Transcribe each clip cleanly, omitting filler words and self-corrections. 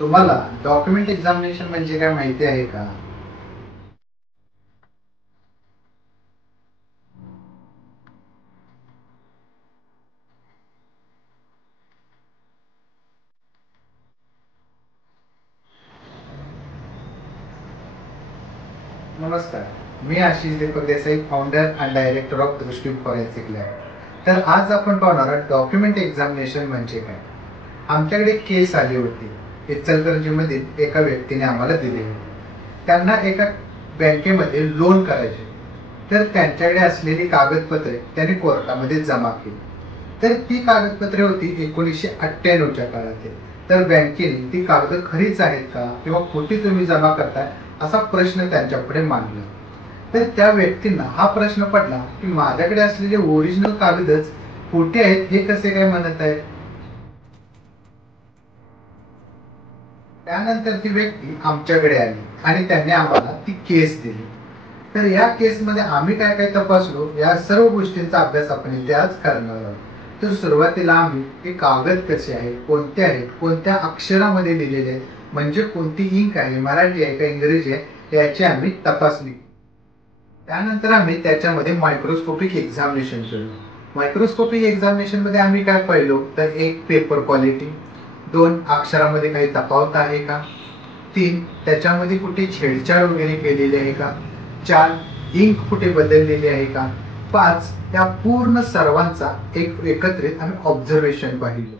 तुम्हाला document examination म्हणजे काय माहिती आहे का? नमस्कार. मी Ashish Deepak Desai, founder and director of Drishti forensic lab. तर आज आपण पाहणार आहोत डॉक्युमेंट एक्झामिनेशन म्हणजे काय. आमच्याकडे एक केस आली होती. इचलकरंजीमधील एका व्यक्तीने आम्हाला दिली होती. त्यांना एका बँकेमध्ये लोन करायचे. तर त्यांच्याकडे असलेली कागदपत्रे त्यांनी कोर्टामध्ये जमा केली. तर ती कागदपत्रे होती 1998च्या काळातील. तर बँकेने ती कागद खरीच आहेत का किंवा खोटी तुम्ही जमा करताय असा प्रश्न त्यांच्यापुढे मांडला. तर त्या व्यक्तींना हा प्रश्न पडला की माझ्याकडे असलेले ओरिजिनल कागदच खोटे आहेत हे कसे काय म्हणत आहेत. त्यानंतर ती व्यक्ती आमच्याकडे आली आणि त्यांनी आम्हाला ती केस दिली. तर या केसमध्ये आम्ही काय काय तपासलो या सर्व गोष्टींचा अभ्यास आपण इथे आज करणार आहोत. तर सुरुवातीला आम्ही हे कागद कसे आहेत, कोणते आहेत, कोणत्या अक्षरामध्ये लिहिलेले आहेत, म्हणजे कोणती इंक आहे, मराठी आहे का इंग्रजी आहे, याची आम्ही तपासणी. त्यानंतर आम्ही त्याच्यामध्ये मायक्रोस्कोपिक एक्झामिनेशन केलं. मायक्रोस्कोपिक एक्झामिनेशन मध्ये आम्ही काय पाहिलो तर एक पेपर क्वालिटी, दोन अक्षरामध्ये काही तफावत आहे का, तीन त्याच्यामध्ये कुठे छेडछाड वगैरे केलेली आहे का, चार इंक कुठे बदललेली आहे का, पाच त्या पूर्ण सर्वांचा एक एकत्रित आम्ही ऑब्झर्वेशन पाहिलं.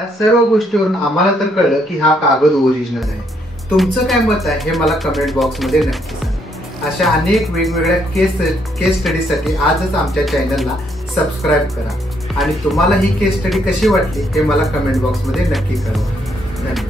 या सर्व गोष्टीवरून आम्हाला तर कळलं की हा कागद ओरिजिनल आहे. तुमचं काय मत आहे हे मला कमेंट बॉक्समध्ये नक्की सांगा. अशा अनेक वेगवेगळ्या केस स्टडीसाठी आजच आमच्या चॅनलला सबस्क्राईब करा आणि तुम्हाला ही केस स्टडी कशी वाटली हे मला कमेंट बॉक्समध्ये नक्की कळवा. धन्यवाद.